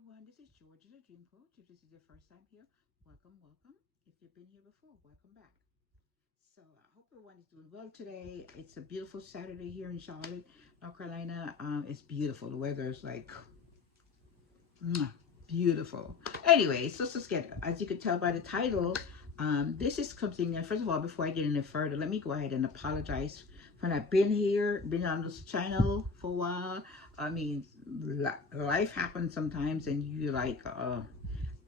everyone. This is Georgia, the Dream Coach. If this is your first time here, welcome, welcome. If you've been here before, welcome back. So I hope everyone is doing well today. It's a beautiful Saturday here in Charlotte, North Carolina. It's beautiful. The weather is like beautiful. Anyway, so let's get, as you can tell by the title, this is something, and first of all, before I get any further, let me go ahead and apologize for not being here, been on this channel for a while. I mean, life happens sometimes, and you like,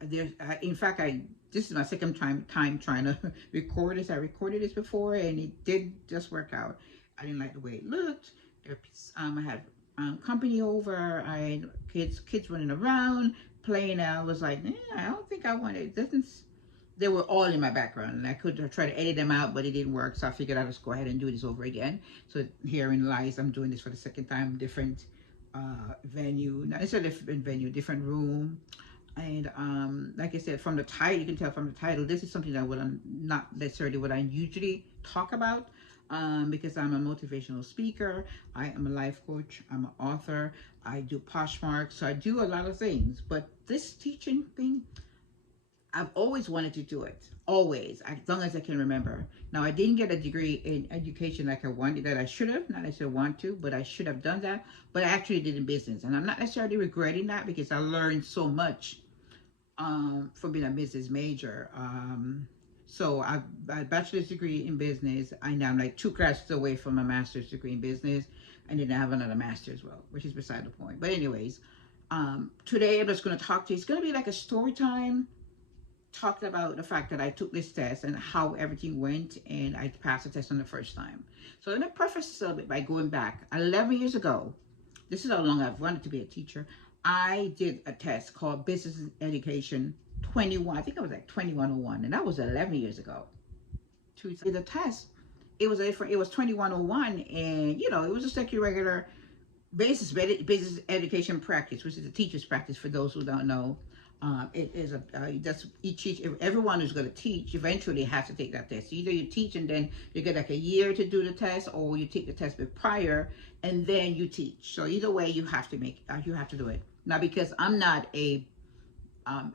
in fact, this is my second time trying to record this. I recorded this before, and it did just work out. I didn't like the way it looked. I had company over. I had kids running around playing. I was like, I don't think I want it. Doesn't. They were all in my background, and I could try to edit them out, but it didn't work. So I figured I'd just go ahead and do this over again. So herein lies, I'm doing this for the second time, different venue, not necessarily different venue, different room. And like I said, from the title, you can tell from the title, this is something that I'm not necessarily what I usually talk about, because I'm a motivational speaker. I am a life coach. I'm an author. I do Poshmark. So I do a lot of things. But this teaching thing, I've always wanted to do it. Always, as long as I can remember. Now, I didn't get a degree in education like I wanted, that I should have. Not necessarily want to, but I should have done that. But I actually did in business. And I'm not necessarily regretting that, because I learned so much from being a business major. So I a bachelor's degree in business. I now am like 2 classes away from a master's degree in business. And then I have another master as well, which is beside the point. But anyways, today I'm just going to talk to you. It's going to be like a story time, talking about the fact that I took this test and how everything went, and I passed the test on the first time. So let me preface this a little bit by going back 11 years ago. This is how long I've wanted to be a teacher. I did a test called Business Education 21. I think it was like 2101, and that was 11 years ago. The test, it was different. It was 2101, and it was just like your regular business education practice, which is a teacher's practice for those who don't know. It is that's everyone who's going to teach eventually has to take that test. Either you teach and then you get like a year to do the test, or you take the test prior and then you teach. So either way, you have to do it. Now, because I'm not a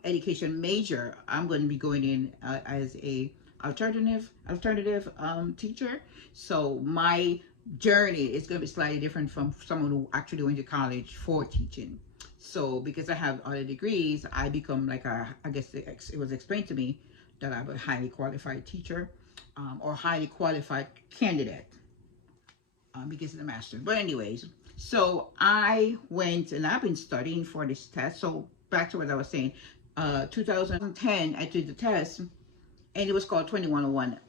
education major, I'm going to be going in as a alternative teacher. So my journey is going to be slightly different from someone who actually went to college for teaching. So because I have other degrees, I become like I guess it was explained to me that I'm a highly qualified teacher, or highly qualified candidate, because of the master. But anyways, so I went and I've been studying for this test. So back to what I was saying, 2010, I did the test, and it was called 2101,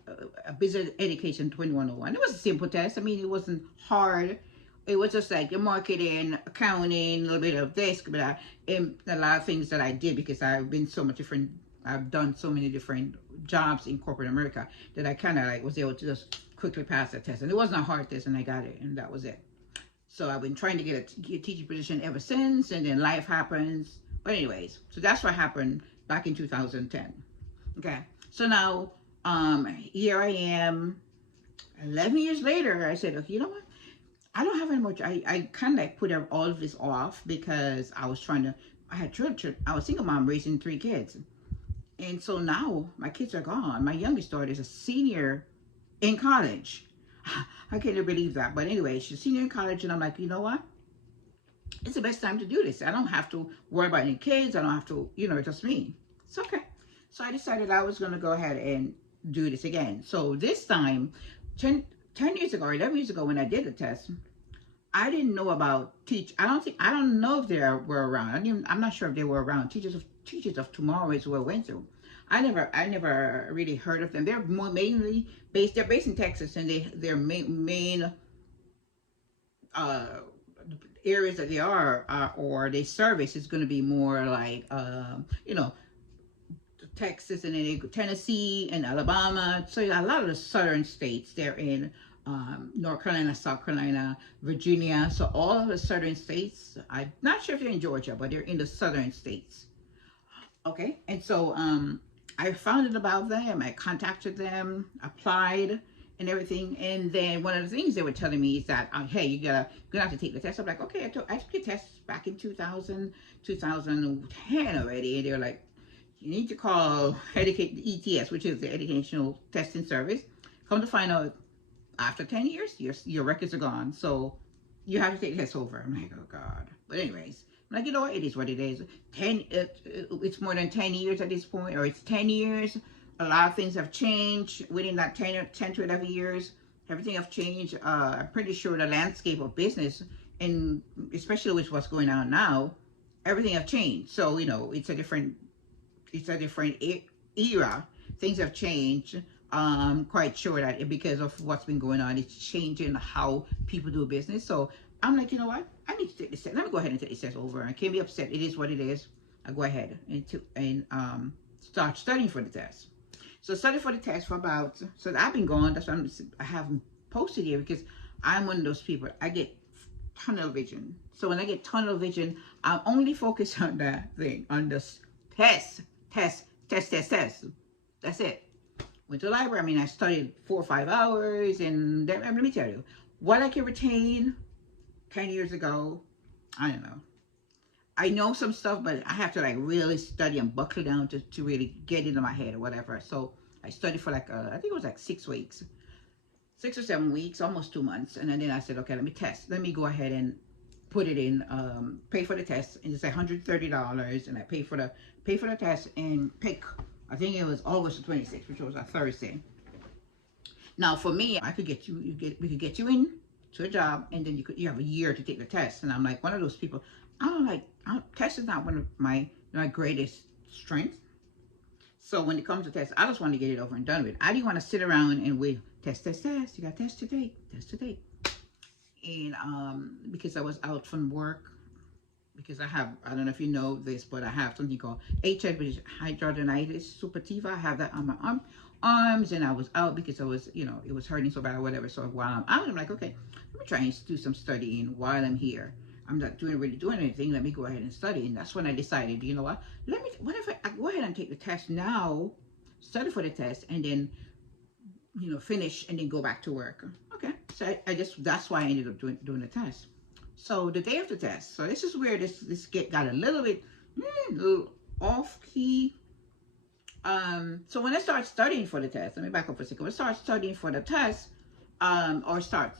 Business Education 2101. It was a simple test. I mean, it wasn't hard. It was just like marketing, accounting, a little bit of this, but and a lot of things that I did, because I've done so many different jobs in corporate America, that I kind of like was able to just quickly pass the test. And it wasn't a hard test, and I got it, and that was it. So I've been trying to get a teaching position ever since, and then life happens. But anyways, so that's what happened back in 2010. Okay, so now here I am, 11 years later. I said, okay, you know what? I don't have any more. I kind of like put all of this off, because I had children. I was a single mom raising 3 kids. And so now my kids are gone. My youngest daughter is a senior in college. I can't believe that. But anyway, she's a senior in college, and I'm like, you know what? It's the best time to do this. I don't have to worry about any kids. I don't have to, just me. It's okay. So I decided I was going to go ahead and do this again. So this time, 10 years ago, or 11 years ago, when I did the test, I didn't know about I don't know if they were around. I'm not sure if they were around. Teachers of Tomorrow is what I went through. I never really heard of them. They're based in Texas, and their main areas that they are, or they service, is going to be more like Texas, and then Tennessee and Alabama. So a lot of the southern states, they're in North Carolina, South Carolina, Virginia. So all of the southern states, I'm not sure if they're in Georgia, but they're in the southern states. Okay, and so I found out about them. I contacted them, applied, and everything. And then one of the things they were telling me is that, hey, you're gonna have to take the test. I'm like, okay, I took the test back in 2010 already. And they were like, you need to call ETS, which is the Educational Testing Service. Come to find out, after 10 years, your records are gone. So you have to take the test over. I'm like, oh God. But anyways, I'm like, you know what? It is what it is. It's more than 10 years at this point, or it's 10 years. A lot of things have changed within that 10 to 11 years. Everything have changed. I'm pretty sure the landscape of business, and especially with what's going on now, everything have changed. So, it's a different era. Things have changed. I'm quite sure that because of what's been going on, it's changing how people do business. So I'm like, you know what? I need to take this test. Let me go ahead and take this test over. I can't be upset. It is what it is. I go ahead and start studying for the test. So study for the test for about, so I've been going, that's why I haven't posted here, because I'm one of those people, I get tunnel vision. So when I get tunnel vision, I'm only focused on that thing, on this test. That's it. Went to the library. I studied 4 or 5 hours, and then, let me tell you, what I can retain 10 years ago, I don't know. I know some stuff, but I have to really study and buckle down to really get into my head or whatever. So I studied for I think it was 6 weeks, 6 or 7 weeks, almost 2 months. And then I said, okay, let me test. Let me go ahead and put it in, pay for the test, and it's $130. And I pay for the test and pick, I think it was August 26th, which was a Thursday. Now for me, we could get you in to a job, and then you have a year to take the test. And I'm like one of those people. Test is not one of my greatest strengths. So when it comes to tests, I just want to get it over and done with. I didn't want to sit around and wait, test. You got test today. And because I was out from work, because I don't know if you know this, but I have something called HS, which is hidradenitis suppurativa. I have that on my arms, and I was out because I was, it was hurting so bad or whatever. So while I'm out, I'm like, okay, let me try and do some studying while I'm here. I'm not really doing anything. Let me go ahead and study. And that's when I decided, you know what? What if I go ahead and take the test now, study for the test, and then, finish and then go back to work. Okay. So that's why I ended up doing the test. So the day of the test. So this is where this got a little bit off key. So when I start studying for the test, let me back up for a second. When I start studying for the test, or start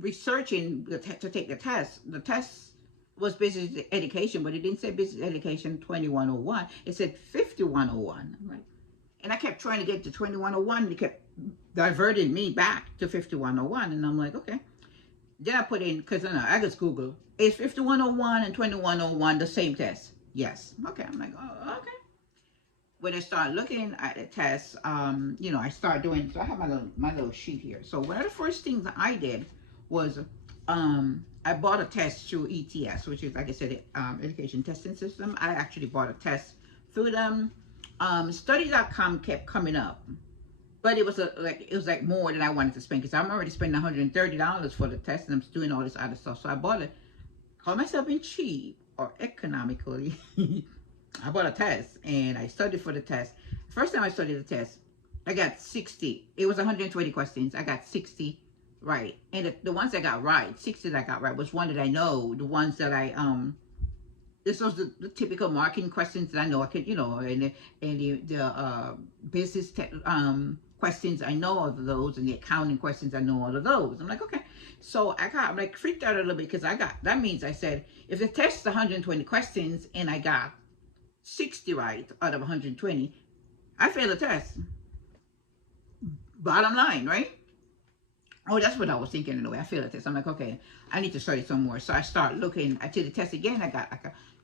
researching to take the test. The test was Business Education, but it didn't say Business Education 2101. It said 5101. Right? And I kept trying to get to 2101, and it kept diverting me back to 5101. And I'm like, okay. Then I put in, because I just Google, is 5101 and 2101 the same test? Yes. Okay. I'm like, oh, okay. When I start looking at the test, I start doing, so I have my little sheet here. So one of the first things that I did was, I bought a test through ETS, which is, like I said, Education Testing System. I actually bought a test through them. Study.com kept coming up, but it was like more than I wanted to spend, because I'm already spending $130 for the test, and I'm doing all this other stuff. So I bought it, called myself being cheap or economically. I bought a test, and I studied for the test. First time I studied the test, I got 60. It was 120 questions. I got 60 right. And the ones I got right, 60 that I got right, was one that I know. The ones that this was the typical marketing questions that I know I could, and the business questions, I know all of those, and the accounting questions, I know all of those. I'm like, okay. So I'm freaked out a little bit, because that means I said, if the test is 120 questions and I got 60 right out of 120, I failed the test. Bottom line, right? Oh, that's what I was thinking anyway. I failed the test. I'm like, okay, I need to study some more. So I start looking. I did the test again. I got a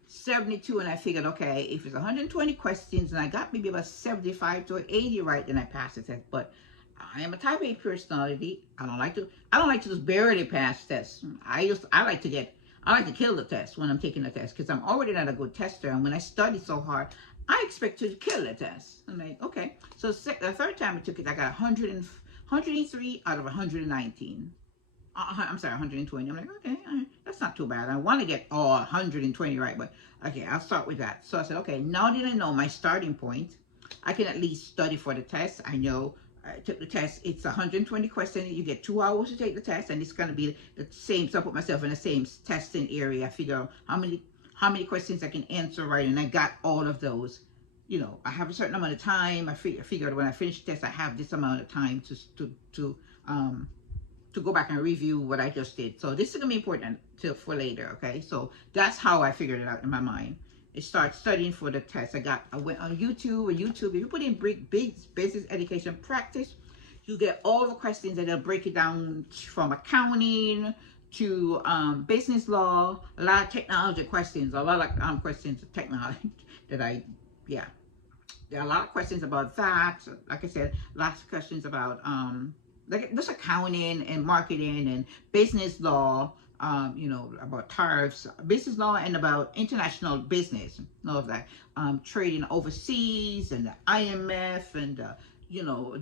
72, and I figured, okay, if it's 120 questions and I got maybe about 75 to 80 right, then I passed the test. But I am a type A personality. I don't like to just barely pass tests. I like to kill the test when I'm taking the test, because I'm already not a good tester. And when I study so hard, I expect to kill the test. I'm like, okay. So the third time I took it, I got 103 out of 119. I'm sorry, 120. I'm like, okay, that's not too bad. I want to get all 120 right, but okay, I'll start with that. So I said, okay, now that I know my starting point, I can at least study for the test. I know I took the test. It's 120 questions. You get 2 hours to take the test, and it's going to be the same. So I put myself in the same testing area. I figure out how many questions I can answer right, and I got all of those. You know, I have a certain amount of time. I figured when I finish the test, I have this amount of time to go back and review what I just did. So this is gonna be important for later. Okay, so that's how I figured it out in my mind. I started studying for the test. I went on YouTube. If you put in big Business Education Practice, you get all the questions, and they'll break it down from accounting to business law, a lot of technology questions, a lot of questions of technology that yeah. There are a lot of questions about that. Like I said, lots of questions about like just accounting and marketing and business law, you know, about tariffs, business law, and about international business, all of that, trading overseas, and the IMF, and you know,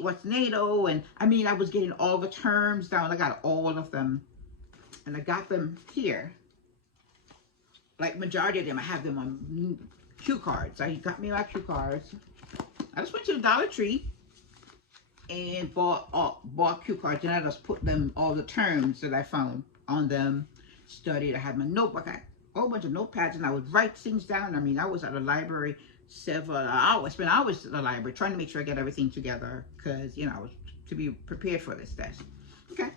what's NATO, and I mean, I was getting all the terms down. I got all of them, and I got them here. Like majority of them, I have them on cue cards. I got me my cue cards. I just went to the Dollar Tree and bought cue cards, and I just put them, all the terms that I found on them, studied. I had my notebook, I had a whole bunch of notepads, and I would write things down. I mean, I was at the library several hours, spent hours at the library trying to make sure I get everything together, because, you know, I was to be prepared for this test. Okay,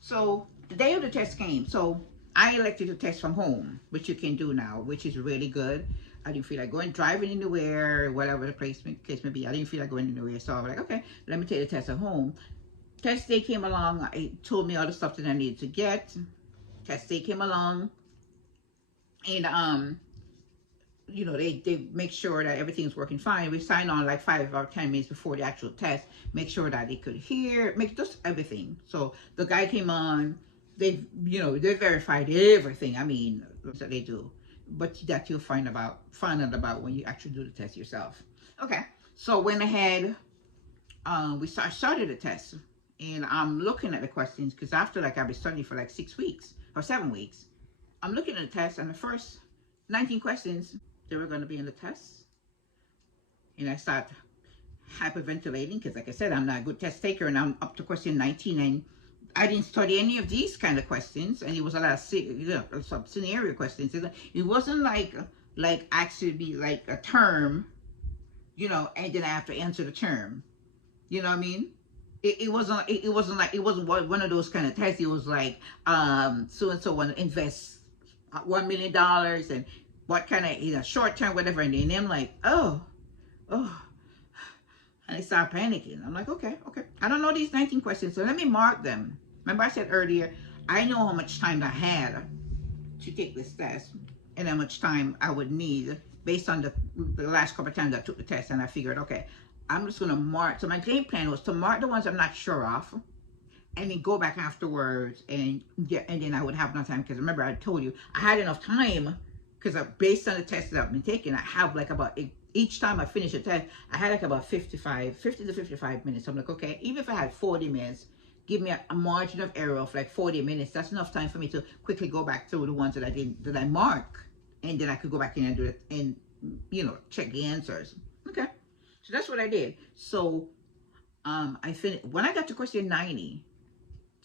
so the day of the test came. So I elected to test from home, which you can do now, which is really good. I didn't feel like driving anywhere, whatever the case may be. I didn't feel like going anywhere. So I was like, okay, let me take the test at home. Test day came along. It told me all the stuff that I needed to get. Test day came along. And, you know, they make sure that everything's working fine. We signed on like 5 or 10 minutes before the actual test. Make sure that they could hear, make just everything. So the guy came on. They verified everything. I mean, that's what they do. But that you'll find out about when you actually do the test yourself. Okay, so went ahead, we started the test, and I'm looking at the questions, because after like I've been studying for like 6 weeks or 7 weeks, I'm looking at the test, and the first 19 questions, they were going to be in the test, and I start hyperventilating, because like I said, I'm not a good test taker, and I'm up to question 19, and I didn't study any of these kind of questions, and it was a lot of some scenario questions. It wasn't like actually like a term, you know, and then I have to answer the term. You know what I mean? It wasn't one of those kind of tests. It was like so and so want to invest $1 million, and what kind of short term whatever, and then I'm like, oh. And I start panicking. I'm like, okay. I don't know these 19 questions, so let me mark them. Remember I said earlier, I know how much time I had to take this test, and how much time I would need based on the last couple of times I took the test, and I figured, okay, I'm just going to mark. So my game plan was to mark the ones I'm not sure of, and then go back afterwards, and then I would have enough time, because remember I told you, I had enough time, because based on the tests that I've been taking, I have like about each time I finish a test, I had like about 50 to 55 minutes. I'm like, okay, even if I had 40 minutes, give me a margin of error of like 40 minutes. That's enough time for me to quickly go back through the ones that I mark, and then I could go back in and do it, and, you know, check the answers. Okay, so that's what I did. So I finished. When I got to question 90,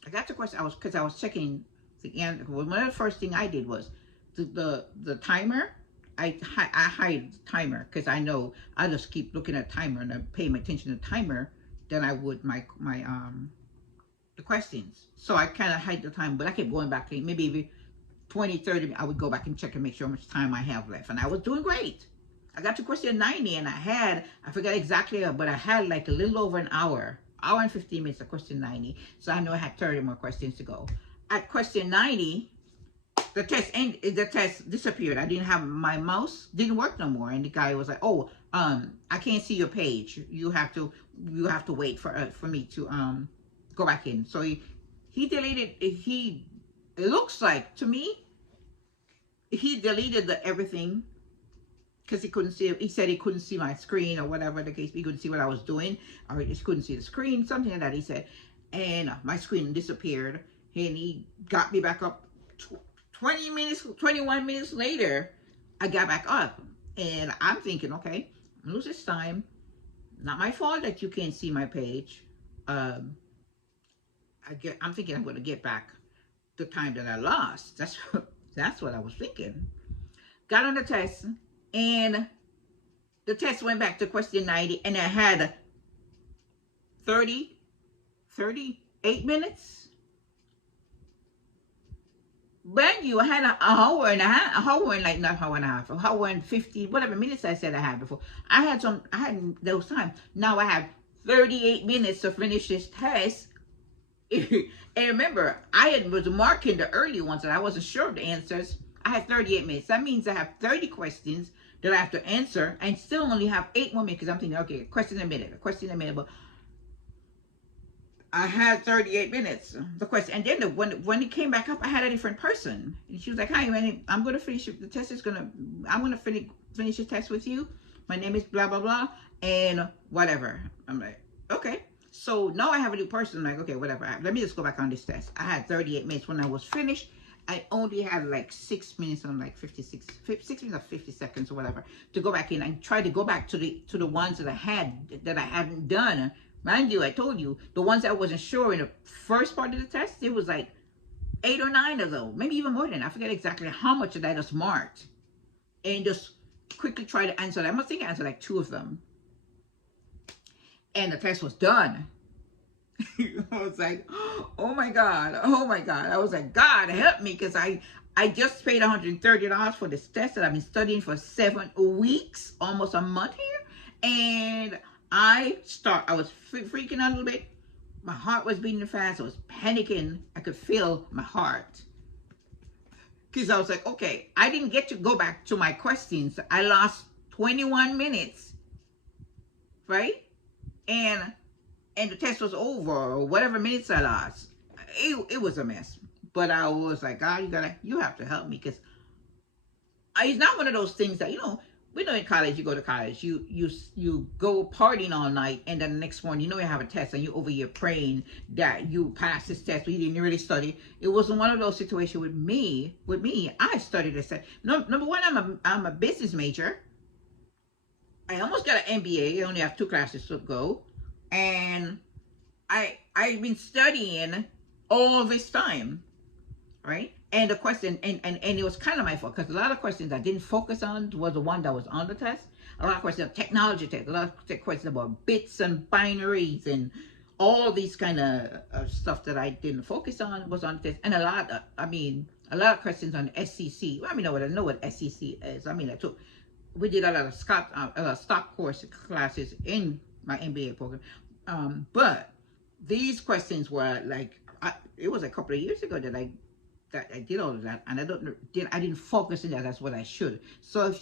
because I was checking the answer. One of the first thing I did was the timer. I hide the timer, because I know I just keep looking at timer and I'm paying attention to the timer than I would the questions. So I kind of hide the time, but I kept going back, maybe every 20, 30, I would go back and check and make sure how much time I have left. And I was doing great. I got to question 90, and I forgot exactly, but I had like a little over an hour and 15 minutes of question 90. So I know I had 30 more questions to go. At question 90, the test disappeared. I didn't have, my mouse didn't work no more, and the guy was like, "Oh, I can't see your page. You have to wait for me to go back in." So he deleted. It looks like to me he deleted everything, because he couldn't see. He said he couldn't see my screen, or whatever the case. He couldn't see what I was doing, or he just couldn't see the screen, something like that. He said, and my screen disappeared, and he got me back up. 21 minutes later, I got back up, and I'm thinking, okay, lose this time. Not my fault that you can't see my page. Um, I'm thinking I'm going to get back the time that I lost. That's what I was thinking. Got on the test, and the test went back to question 90, and I had 30, 38 minutes. Brand new. I had an hour and a half, a hour and like not hour and a half, a hour and 50, whatever minutes I said I had before. I had those time. Now I have 38 minutes to finish this test. And remember, was marking the early ones and I wasn't sure of the answers. I had 38 minutes. That means I have 30 questions that I have to answer and still only have 8 more minutes because I'm thinking, okay, a question a minute. But I had 38 minutes. The question, and then when it came back up, I had a different person, and she was like, "Hi, I'm going to finish the test. I'm going to finish the test with you. My name is blah blah blah, and whatever." I'm like, "Okay." So now I have a new person. I'm like, okay, whatever. Let me just go back on this test. I had 38 minutes when I was finished. I only had like 6 minutes and like 6 minutes or 50 seconds or whatever to go back in and try to go back to the ones that I hadn't done. Mind you, I told you, the ones I wasn't sure in the first part of the test, it was like 8 or 9 of those, maybe even more than that. I forget exactly how much of that I just marked. And just quickly try to answer that. I think I answered like 2 of them. And the test was done. I was like, oh my God, oh my God. I was like, God, help me, because I just paid $130 for this test that I've been studying for 7 weeks, almost a month here. And I was freaking out a little bit. My heart was beating fast. I was panicking. I could feel my heart. Because I was like, okay, I didn't get to go back to my questions. I lost 21 minutes, right? And the test was over, or whatever minutes I lost. It was a mess. But I was like, God, you have to help me, because it's not one of those things that, we know in college, you go to college, you go partying all night, and then the next morning, you have a test, and you're over here praying that you pass this test, but you didn't really study. It wasn't one of those situations with me. I studied this test. Number one, I'm a business major. I almost got an MBA. I only have 2 classes to go. And I've been studying all this time, right? And the question, and it was kind of my fault, because a lot of questions I didn't focus on was the one that was on the test. A lot of questions, technology test, a lot of questions about bits and binaries and all these kind of stuff that I didn't focus on was on the test. And a lot of questions on SEC. I know what SEC is. We did a lot of stock course classes in my MBA program. But these questions were like, it was a couple of years ago that I did all of that, and I didn't focus on that. That's what I should. So,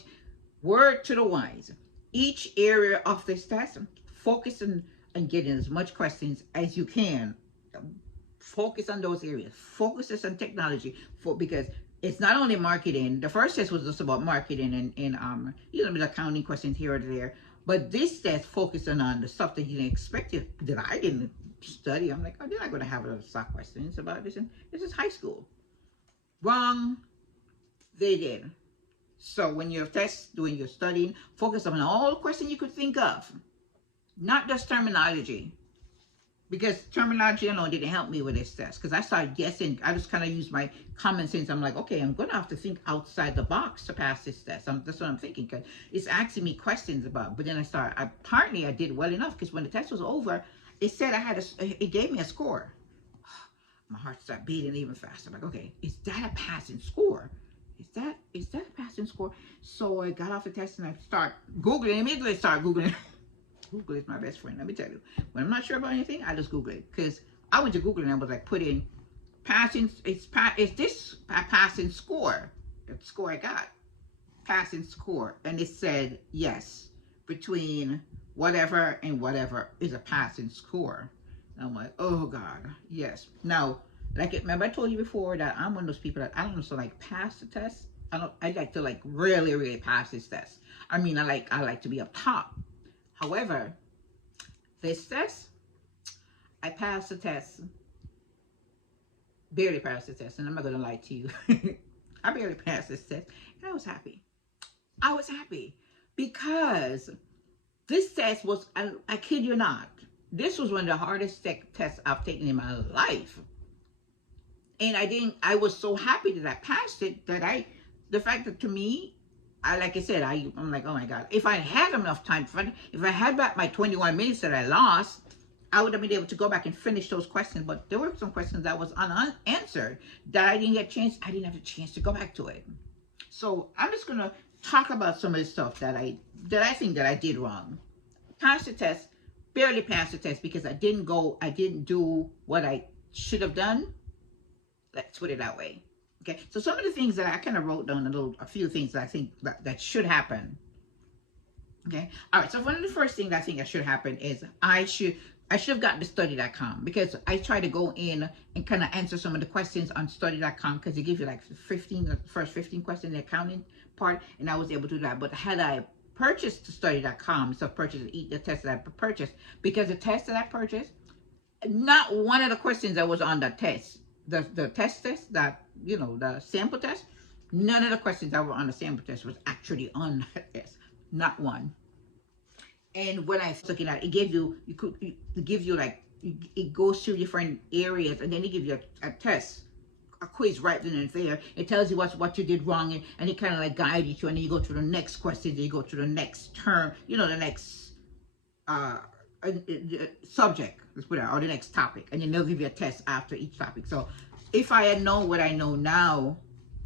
word to the wise: each area of this test, focus on getting as much questions as you can. Focus on those areas. Focus on technology, because it's not only marketing. The first test was just about marketing and the accounting questions here or there. But this test focusing on the stuff that you didn't expect that I didn't study. I'm like, oh, they're not going to have a lot of stock questions about this. And this is high school. Wrong. They did. So when you're doing your studying, focus on all the questions you could think of. Not just terminology. Because terminology alone didn't help me with this test. Because I started guessing. I just kind of used my common sense. I'm like, okay, I'm going to have to think outside the box to pass this test. That's what I'm thinking. Because it's asking me questions about. But then I did well enough. Because when the test was over, it said it gave me a score. My heart started beating even faster. I'm like, okay, is that a passing score? Is that a passing score? So I got off the test and I start Googling. Immediately start Googling. Google is my best friend, let me tell you. When I'm not sure about anything, I just Google it. Because I went to Google and I was like, put in passing, is this a passing score? The score I got. Passing score. And it said, yes, between whatever and whatever is a passing score. And I'm like, oh God, yes. Now, remember I told you before that I'm one of those people that I don't pass the test. I like to really, really pass this test. I like to be up top. However, this test, I passed the test, barely passed the test, and I'm not going to lie to you. I barely passed this test, and I was happy. I was happy because This test was, I kid you not, this was one of the hardest tests I've taken in my life. And I was so happy that I passed it, that the fact that, to me, like I said, I'm like, oh my God, if I had enough time, if I had back my 21 minutes that I lost, I would have been able to go back and finish those questions. But there were some questions that was unanswered that I didn't have a chance to go back to it. So I'm just gonna talk about some of the stuff that I think that I did wrong. Passed the test, barely passed the test because I didn't do what I should have done. Let's put it that way. Okay, so some of the things that I kind of wrote down, a few things that I think that should happen. Okay, all right. So one of the first things I think that should happen is I should have gotten to study.com, because I try to go in and kind of answer some of the questions on study.com, because they give you like the first 15 questions, the accounting part, and I was able to do that. But had I purchased study.com, so purchased the test that I purchased, because the test that I purchased, not one of the questions that was on the test, the test that, the sample test, none of the questions that were on the sample test was actually on that test, not one. And when I was looking at it, it gives you like, it goes through different areas, and then it gives you a test, a quiz right then and there. It tells you what you did wrong, and it kind of like guides you, and then you go to the next question, then you go to the next term, the next subject, let's put it out, or the next topic, and then they'll give you a test after each topic. So if I had known what I know now,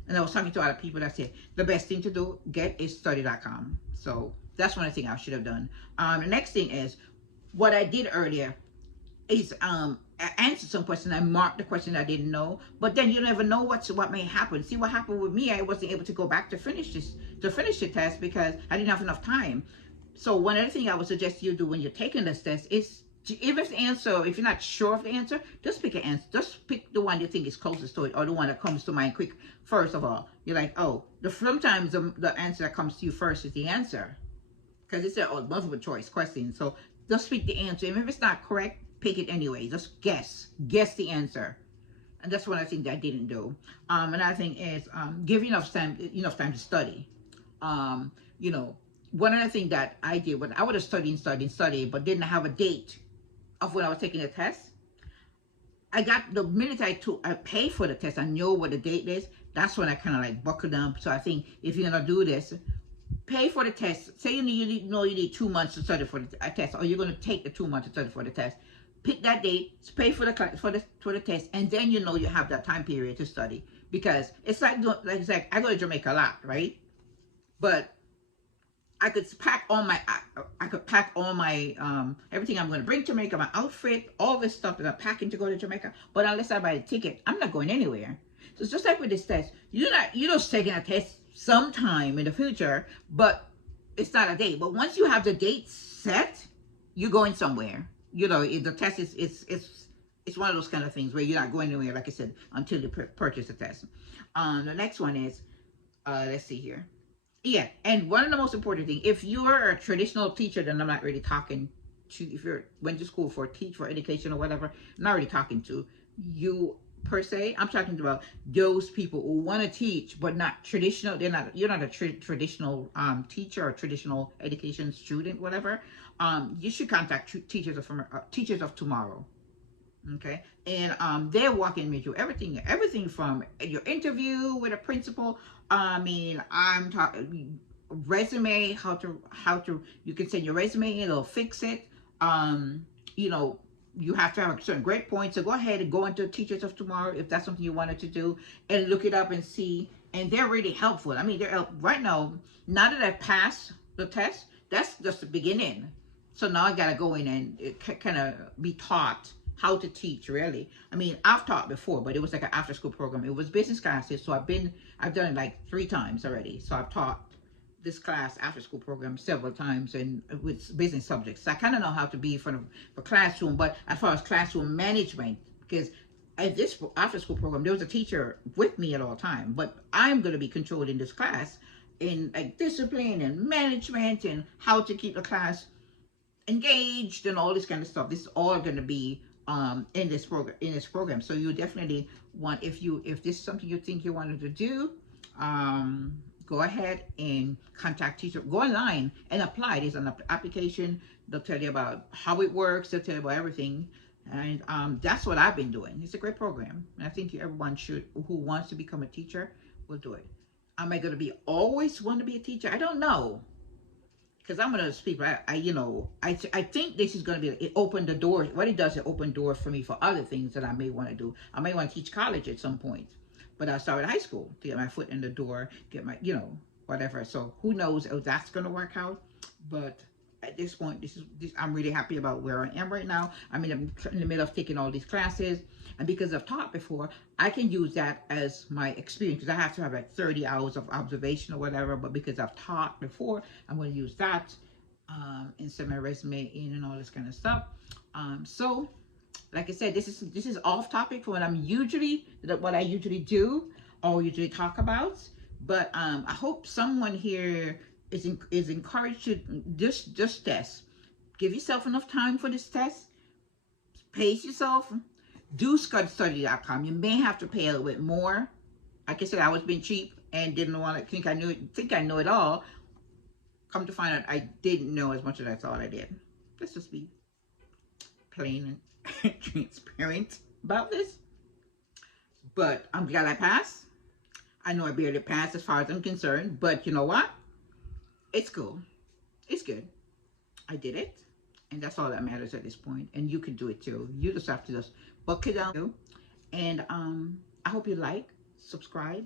and I was talking to other people that said the best thing to do is study.com. So that's one thing I should have done. The next thing is what I did earlier is I answered some questions. I marked the question I didn't know, but then you never know what may happen. See, what happened with me, I wasn't able to go back to finish the test because I didn't have enough time. So one other thing I would suggest you do when you're taking this test is, if you're not sure of the answer, just pick an answer. Just pick the one you think is closest to it, or the one that comes to mind quick. First of all, you're like, oh, sometimes the answer that comes to you first is the answer, because it's a multiple choice question. So just pick the answer. Even if it's not correct, pick it anyway. Just guess the answer. And that's one I think that I didn't do. Another thing is give enough time to study. One other thing that I did was I would have studied, but didn't have a date of when I was taking the test. The minute I paid for the test, I know what the date is. That's when I kind of like buckled down. So I think if you're gonna do this, pay for the test. Say you need 2 months to study for the test, or you're gonna take the 2 months to study for the test. Pick that date, pay for the test, and then you have that time period to study. Because it's like I go to Jamaica a lot, right? But I could pack all my everything I'm going to bring to Jamaica, my outfit, all this stuff that I'm packing to go to Jamaica. But unless I buy the ticket, I'm not going anywhere. So it's just like with this test. You're just taking a test sometime in the future, but it's not a date. But once you have the date set, you're going somewhere. The test it's one of those kind of things where you're not going anywhere, like I said, until you purchase the test. The next one is, let's see here. Yeah, and one of the most important things, if you're a traditional teacher, then I'm not really talking to, if you went to school for education or whatever, I'm not really talking to you per se. I'm talking about those people who want to teach, but not traditional. You're not a traditional teacher or traditional education student, whatever. You should contact teachers of tomorrow. Okay, and they're walking me through everything from your interview with a principal. I'm talking resume, how to you can send your resume in, it'll fix it. You have to have certain great points. So go ahead and go into Teachers of Tomorrow if that's something you wanted to do, and look it up and see. And they're really helpful. They're right now. Now that I've passed the test, that's just the beginning. So now I gotta go in and kind of be taught how to teach, really. I've taught before, but it was like an after school program. It was business classes, so I've done it like 3 times already. So I've taught this class after school program several times, and with business subjects. So I kind of know how to be for classroom, but as far as classroom management, because at this after school program, there was a teacher with me at all time, but I'm going to be controlling this class in like discipline and management and how to keep the class engaged and all this kind of stuff. This is all going to be in this program. So you definitely want, if this is something you think you wanted to do, go ahead and contact teacher. Go online and apply. There's an application. They'll tell you about how it works. They'll tell you about everything. And that's what I've been doing. It's a great program. And I think everyone should, who wants to become a teacher, will do it. Am I going to be always want to be a teacher? I don't know. Because I'm going to speak, I think this is going to be, it opened the doors. What it does, it opened doors for me for other things that I may want to do. I may want to teach college at some point. But I started high school to get my foot in the door, get my, whatever. So who knows if that's going to work out. But at this point, I'm really happy about where I am right now. I'm in the middle of taking all these classes. And because I've taught before, I can use that as my experience. Because I have to have like 30 hours of observation or whatever. But because I've taught before, I'm going to use that and send my resume in and all this kind of stuff. So, like I said, this is off topic for what I usually do or usually talk about. But I hope someone here is encouraged to just test. Give yourself enough time for this test. Pace yourself. Do study.com. You may have to pay a little bit more. Like I said, I was being cheap and didn't want to think I know it all. Come to find out, I didn't know as much as I thought I did. Let's just be plain and transparent about this. But I'm glad I passed. I know I barely passed as far as I'm concerned, but you know what? It's cool. It's good. I did it. And that's all that matters at this point. And you can do it too. You just have to just buckle down. And I hope you like, subscribe,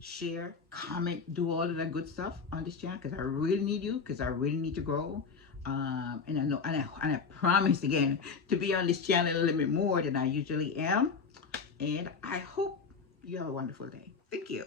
share, comment, do all of that good stuff on this channel, because I really need you, because I really need to grow. And I know, and I promise again to be on this channel a little bit more than I usually am. And I hope you have a wonderful day. Thank you.